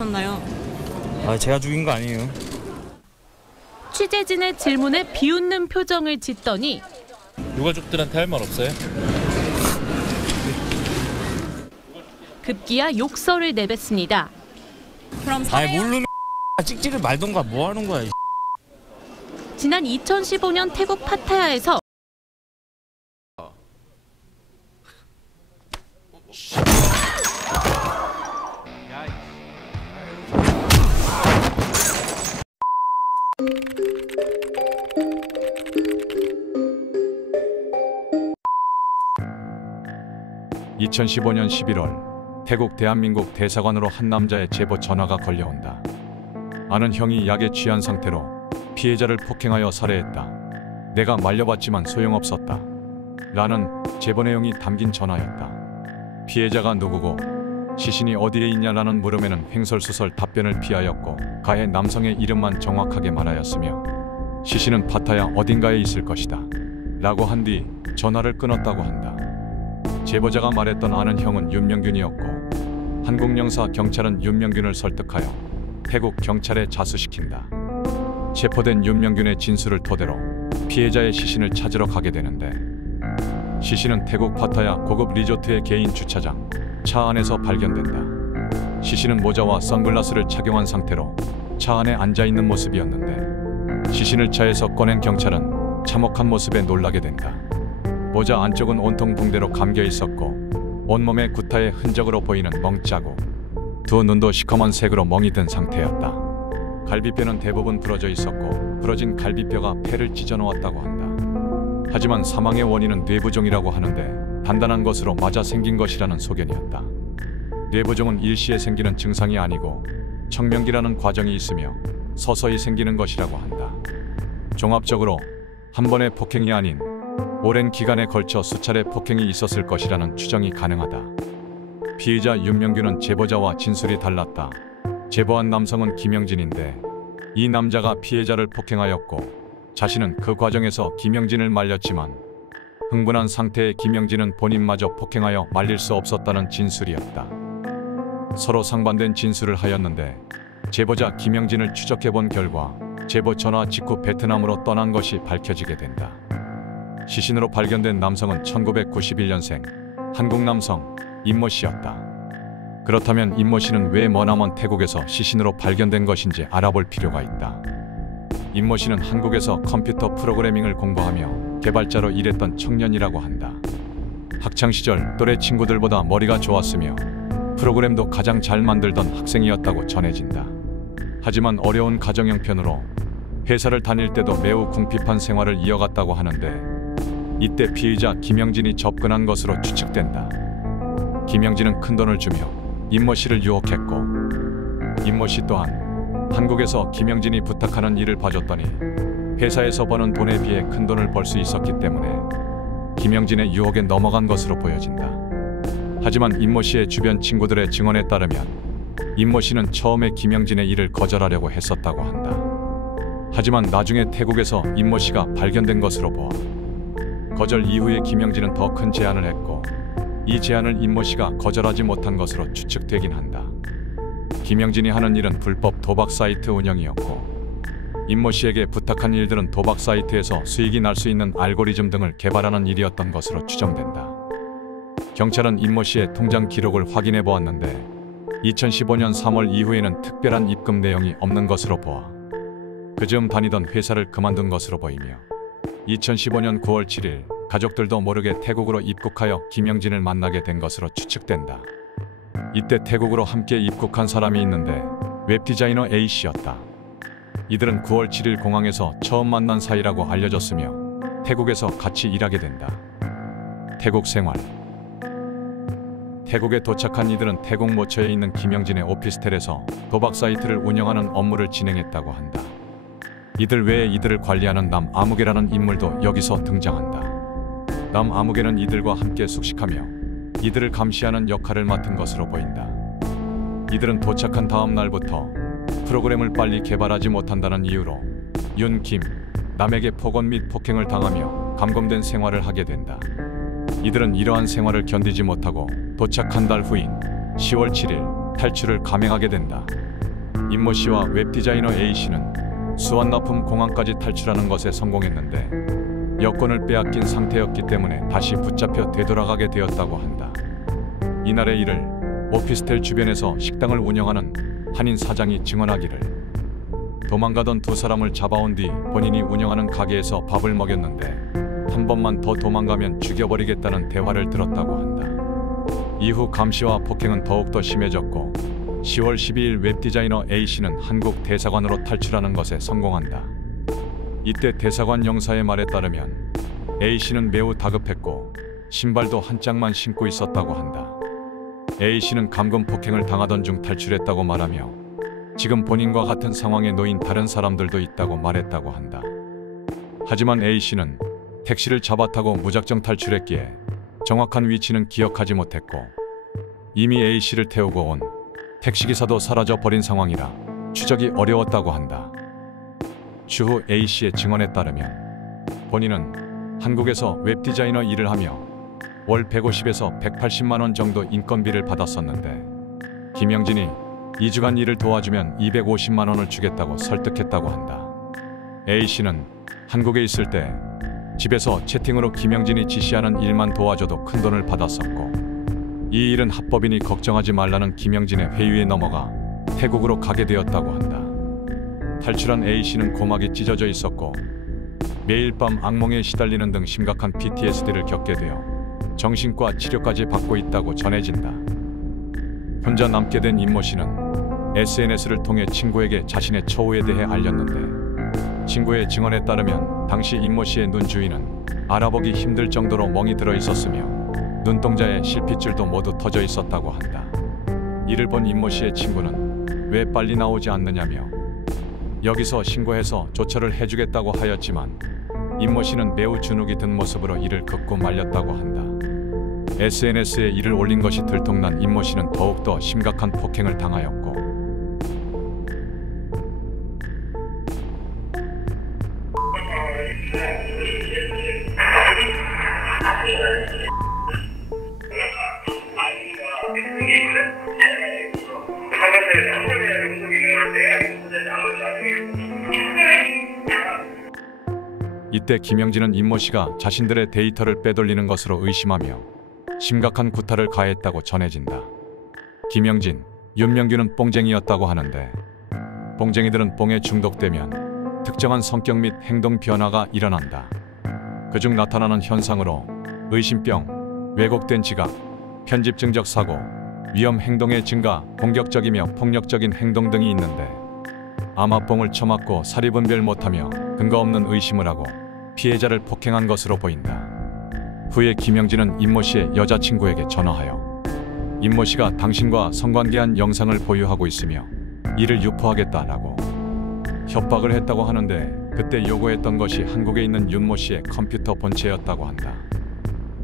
나요? 제가 죽인 거 아니에요. 취재진의 질문에 비웃는 표정을 짓더니 유가족들한테 할 말 없어요? 급기야 욕설을 내뱉습니다. 그럼 모르면 찍지를 말던가 뭐 하는 거야. 지난 2015년 태국 파타야에서 (2015년 11월) 태국 대한민국 대사관으로 한 남자의 제보 전화가 걸려온다. 아는 형이 약에 취한 상태로 피해자를 폭행하여 살해했다. 내가 말려봤지만 소용없었다. 라는 제보 내용이 담긴 전화였다. 피해자가 누구고 시신이 어디에 있냐라는 물음에는 횡설수설 답변을 피하였고 가해 남성의 이름만 정확하게 말하였으며 시신은 파타야 어딘가에 있을 것이다 라고 한 뒤 전화를 끊었다고 한다. 제보자가 말했던 아는 형은 윤명균이었고 한국 영사 경찰은 윤명균을 설득하여 태국 경찰에 자수시킨다. 체포된 윤명균의 진술을 토대로 피해자의 시신을 찾으러 가게 되는데 시신은 태국 파타야 고급 리조트의 개인 주차장 차 안에서 발견된다. 시신은 모자와 선글라스를 착용한 상태로 차 안에 앉아있는 모습이었는데 시신을 차에서 꺼낸 경찰은 참혹한 모습에 놀라게 된다. 모자 안쪽은 온통 붕대로 감겨 있었고 온몸에 구타의 흔적으로 보이는 멍자국, 두 눈도 시커먼 색으로 멍이 든 상태였다. 갈비뼈는 대부분 부러져 있었고 부러진 갈비뼈가 폐를 찢어 놓았다고 한다. 하지만 사망의 원인은 뇌부종이라고 하는데 단단한 것으로 맞아 생긴 것이라는 소견이었다. 뇌부종은 일시에 생기는 증상이 아니고 청명기라는 과정이 있으며 서서히 생기는 것이라고 한다. 종합적으로 한 번의 폭행이 아닌 오랜 기간에 걸쳐 수차례 폭행이 있었을 것이라는 추정이 가능하다. 피의자 윤명균은 제보자와 진술이 달랐다. 제보한 남성은 김영진인데 이 남자가 피해자를 폭행하였고 자신은 그 과정에서 김영진을 말렸지만 흥분한 상태의 김영진은 본인마저 폭행하여 말릴 수 없었다는 진술이었다. 서로 상반된 진술을 하였는데 제보자 김영진을 추적해본 결과 제보 전화 직후 베트남으로 떠난 것이 밝혀지게 된다. 시신으로 발견된 남성은 1991년생 한국 남성 임모 씨였다. 그렇다면 임모 씨는 왜 머나먼 태국에서 시신으로 발견된 것인지 알아볼 필요가 있다. 임모 씨는 한국에서 컴퓨터 프로그래밍을 공부하며 개발자로 일했던 청년이라고 한다. 학창시절 또래 친구들보다 머리가 좋았으며 프로그램도 가장 잘 만들던 학생이었다고 전해진다. 하지만 어려운 가정 형편으로 회사를 다닐 때도 매우 궁핍한 생활을 이어갔다고 하는데 이때 피의자 김영진이 접근한 것으로 추측된다. 김영진은 큰돈을 주며 임모 씨를 유혹했고 임모 씨 또한 한국에서 김영진이 부탁하는 일을 봐줬더니 회사에서 버는 돈에 비해 큰 돈을 벌 수 있었기 때문에 김영진의 유혹에 넘어간 것으로 보여진다. 하지만 임모 씨의 주변 친구들의 증언에 따르면 임모 씨는 처음에 김영진의 일을 거절하려고 했었다고 한다. 하지만 나중에 태국에서 임모 씨가 발견된 것으로 보아 거절 이후에 김영진은 더 큰 제안을 했고 이 제안을 임모 씨가 거절하지 못한 것으로 추측되긴 한다. 김영진이 하는 일은 불법 도박 사이트 운영이었고 임모 씨에게 부탁한 일들은 도박 사이트에서 수익이 날 수 있는 알고리즘 등을 개발하는 일이었던 것으로 추정된다. 경찰은 임모 씨의 통장 기록을 확인해 보았는데 2015년 3월 이후에는 특별한 입금 내용이 없는 것으로 보아 그즈음 다니던 회사를 그만둔 것으로 보이며 2015년 9월 7일 가족들도 모르게 태국으로 입국하여 김영진을 만나게 된 것으로 추측된다. 이때 태국으로 함께 입국한 사람이 있는데 웹디자이너 A씨였다. 이들은 9월 7일 공항에서 처음 만난 사이라고 알려졌으며 태국에서 같이 일하게 된다. 태국 생활. 태국에 도착한 이들은 태국 모처에 있는 김영진의 오피스텔에서 도박 사이트를 운영하는 업무를 진행했다고 한다. 이들 외에 이들을 관리하는 남 아무개라는 인물도 여기서 등장한다. 남 아무개는 이들과 함께 숙식하며 이들을 감시하는 역할을 맡은 것으로 보인다. 이들은 도착한 다음 날부터 프로그램을 빨리 개발하지 못한다는 이유로 윤, 김, 남에게 폭언 및 폭행을 당하며 감금된 생활을 하게 된다. 이들은 이러한 생활을 견디지 못하고 도착 한 달 후인 10월 7일 탈출을 감행하게 된다. 임모 씨와 웹디자이너 A 씨는 수완납품 공항까지 탈출하는 것에 성공했는데 여권을 빼앗긴 상태였기 때문에 다시 붙잡혀 되돌아가게 되었다고 한다. 이날의 일을 오피스텔 주변에서 식당을 운영하는 한인 사장이 증언하기를 도망가던 두 사람을 잡아온 뒤 본인이 운영하는 가게에서 밥을 먹였는데 한 번만 더 도망가면 죽여버리겠다는 대화를 들었다고 한다. 이후 감시와 폭행은 더욱더 심해졌고 10월 12일 웹디자이너 A씨는 한국 대사관으로 탈출하는 것에 성공한다. 이때 대사관 영사의 말에 따르면 A씨는 매우 다급했고 신발도 한 짝만 신고 있었다고 한다. A씨는 감금 폭행을 당하던 중 탈출했다고 말하며 지금 본인과 같은 상황에 놓인 다른 사람들도 있다고 말했다고 한다. 하지만 A씨는 택시를 잡아타고 무작정 탈출했기에 정확한 위치는 기억하지 못했고 이미 A씨를 태우고 온 택시기사도 사라져 버린 상황이라 추적이 어려웠다고 한다. 추후 A씨의 증언에 따르면 본인은 한국에서 웹디자이너 일을 하며 월 150에서 180만 원 정도 인건비를 받았었는데 김영진이 2주간 일을 도와주면 250만 원을 주겠다고 설득했다고 한다. A씨는 한국에 있을 때 집에서 채팅으로 김영진이 지시하는 일만 도와줘도 큰 돈을 받았었고 이 일은 합법이니 걱정하지 말라는 김영진의 회유에 넘어가 태국으로 가게 되었다고 한다. 탈출한 A씨는 고막이 찢어져 있었고 매일 밤 악몽에 시달리는 등 심각한 PTSD를 겪게 되어 정신과 치료까지 받고 있다고 전해진다. 혼자 남게 된 임모 씨는 SNS를 통해 친구에게 자신의 처우에 대해 알렸는데 친구의 증언에 따르면 당시 임모 씨의 눈 주위는 알아보기 힘들 정도로 멍이 들어 있었으며 눈동자에 실핏줄도 모두 터져 있었다고 한다. 이를 본 임모 씨의 친구는 왜 빨리 나오지 않느냐며 여기서 신고해서 조처를 해주겠다고 하였지만 임모 씨는 매우 주눅이 든 모습으로 이를 긋고 말렸다고 한다. SNS에 이를 올린 것이 들통난 임모 씨는 더욱더 심각한 폭행을 당하였고 이때 김영진은 임모 씨가 자신들의 데이터를 빼돌리는 것으로 의심하며 심각한 구타를 가했다고 전해진다. 김영진, 윤명규는 뽕쟁이였다고 하는데 뽕쟁이들은 뽕에 중독되면 특정한 성격 및 행동 변화가 일어난다. 그중 나타나는 현상으로 의심병, 왜곡된 지각, 편집증적 사고, 위험 행동의 증가, 공격적이며 폭력적인 행동 등이 있는데 아마 뽕을 처맞고 사리분별 못하며 근거 없는 의심을 하고 피해자를 폭행한 것으로 보인다. 후에 김영진은 임모 씨의 여자친구에게 전화하여 임모 씨가 당신과 성관계한 영상을 보유하고 있으며 이를 유포하겠다라고 협박을 했다고 하는데 그때 요구했던 것이 한국에 있는 윤모 씨의 컴퓨터 본체였다고 한다.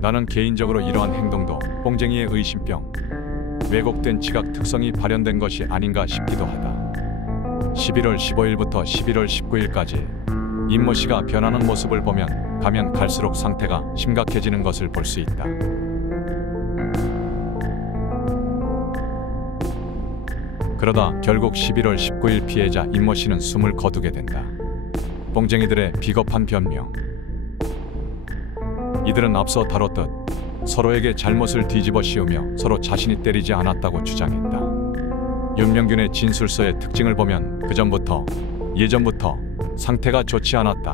나는 개인적으로 이러한 행동도 뽕쟁이의 의심병, 왜곡된 지각 특성이 발현된 것이 아닌가 싶기도 하다. 11월 15일부터 11월 19일까지 임모 씨가 변하는 모습을 보면 가면 갈수록 상태가 심각해지는 것을 볼 수 있다. 그러다 결국 11월 19일 피해자 임모 씨는 숨을 거두게 된다. 뽕쟁이들의 비겁한 변명. 이들은 앞서 다뤘듯 서로에게 잘못을 뒤집어 씌우며 서로 자신이 때리지 않았다고 주장했다. 윤명균의 진술서의 특징을 보면 그전부터 예전부터 상태가 좋지 않았다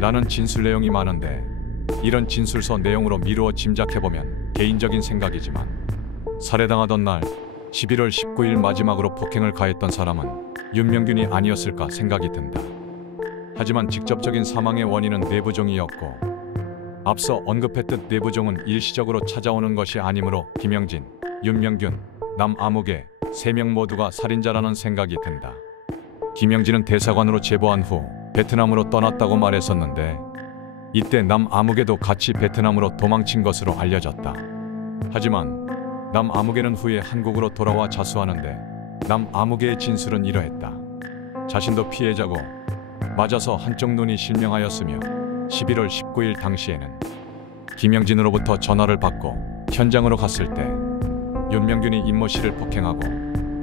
라는 진술 내용이 많은데 이런 진술서 내용으로 미루어 짐작해보면 개인적인 생각이지만 살해당하던 날 11월 19일 마지막으로 폭행을 가했던 사람은 윤명균이 아니었을까 생각이 든다. 하지만 직접적인 사망의 원인은 내부종이었고 앞서 언급했듯 내부종은 일시적으로 찾아오는 것이 아니므로 김영진, 윤명균, 남아무개 3명 모두가 살인자라는 생각이 든다. 김영진은 대사관으로 제보한 후 베트남으로 떠났다고 말했었는데 이때 남아무개도 같이 베트남으로 도망친 것으로 알려졌다. 하지만 남아무개는 후에 한국으로 돌아와 자수하는데 남아무개의 진술은 이러했다. 자신도 피해자고 맞아서 한쪽 눈이 실명하였으며 11월 19일 당시에는 김영진으로부터 전화를 받고 현장으로 갔을 때 윤명균이 임모 씨를 폭행하고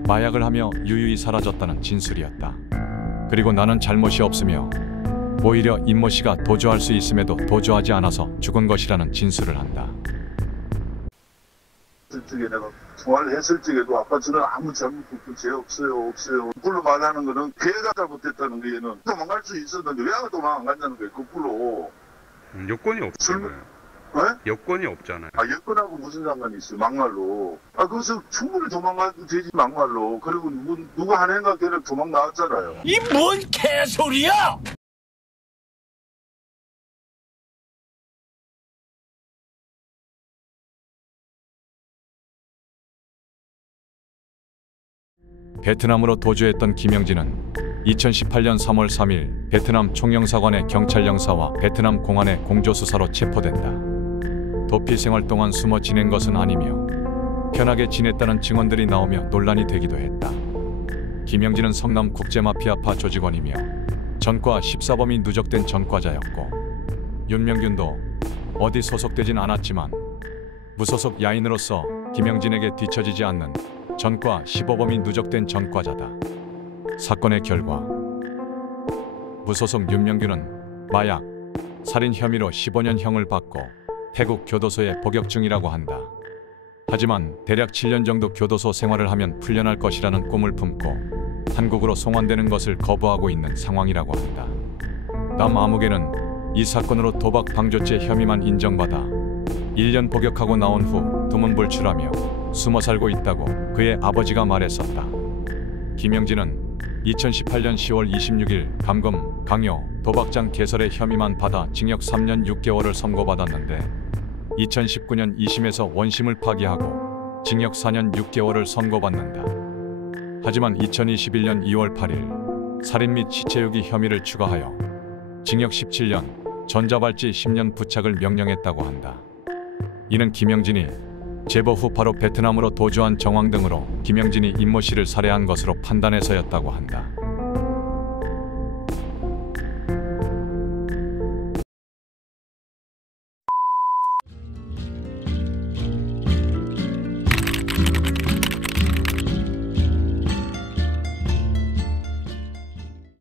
마약을 하며 유유히 사라졌다는 진술이었다. 그리고 나는 잘못이 없으며 오히려 임모 씨가 도주할 수 있음에도 도주하지 않아서 죽은 것이라는 진술을 한다. 적에 내가 통화를 했을 적에도 아빠 저는 아무 잘못 죄 없어요. 거꾸로 말하는 거는 걔가 잘못했다는 거 얘는 도망갈 수 있었는데 왜 도망 안 간다는 거예요. 거꾸로. 여건이 없잖아요. 네? 여건이 없잖아요. 여건하고 무슨 상관이 있어요. 막말로. 거기서 충분히 도망가도 되지 막말로. 그리고 누가 하는가 걔는 도망 나왔잖아요. 이 뭔 개소리야! 베트남으로 도주했던 김영진은 2018년 3월 3일 베트남 총영사관의 경찰 영사와 베트남 공안의 공조수사로 체포된다. 도피 생활 동안 숨어 지낸 것은 아니며 편하게 지냈다는 증언들이 나오며 논란이 되기도 했다. 김영진은 성남 국제마피아파 조직원이며 전과 14범이 누적된 전과자였고 윤명균도 어디 소속되진 않았지만 무소속 야인으로서 김영진에게 뒤처지지 않는 전과 15범이 누적된 전과자다. 사건의 결과 무소속 윤명균은 마약, 살인 혐의로 15년형을 받고 태국 교도소에 복역 중이라고 한다. 하지만 대략 7년 정도 교도소 생활을 하면 풀려날 것이라는 꿈을 품고 한국으로 송환되는 것을 거부하고 있는 상황이라고 한다. 남 아무개는 이 사건으로 도박 방조죄 혐의만 인정받아 1년 복역하고 나온 후 두문불출하며 숨어 살고 있다고 그의 아버지가 말했었다. 김영진은 2018년 10월 26일 감금, 강요, 도박장 개설의 혐의만 받아 징역 3년 6개월을 선고받았는데 2019년 2심에서 원심을 파기하고 징역 4년 6개월을 선고받는다. 하지만 2021년 2월 8일 살인 및 시체유기 혐의를 추가하여 징역 17년, 전자발찌 10년 부착을 명령했다고 한다. 이는 김영진이 재버 후 바로 베트남으로 도주한 정황 등으로 김영진이 임모 씨를 살해한 것으로 판단해서였다고 한다.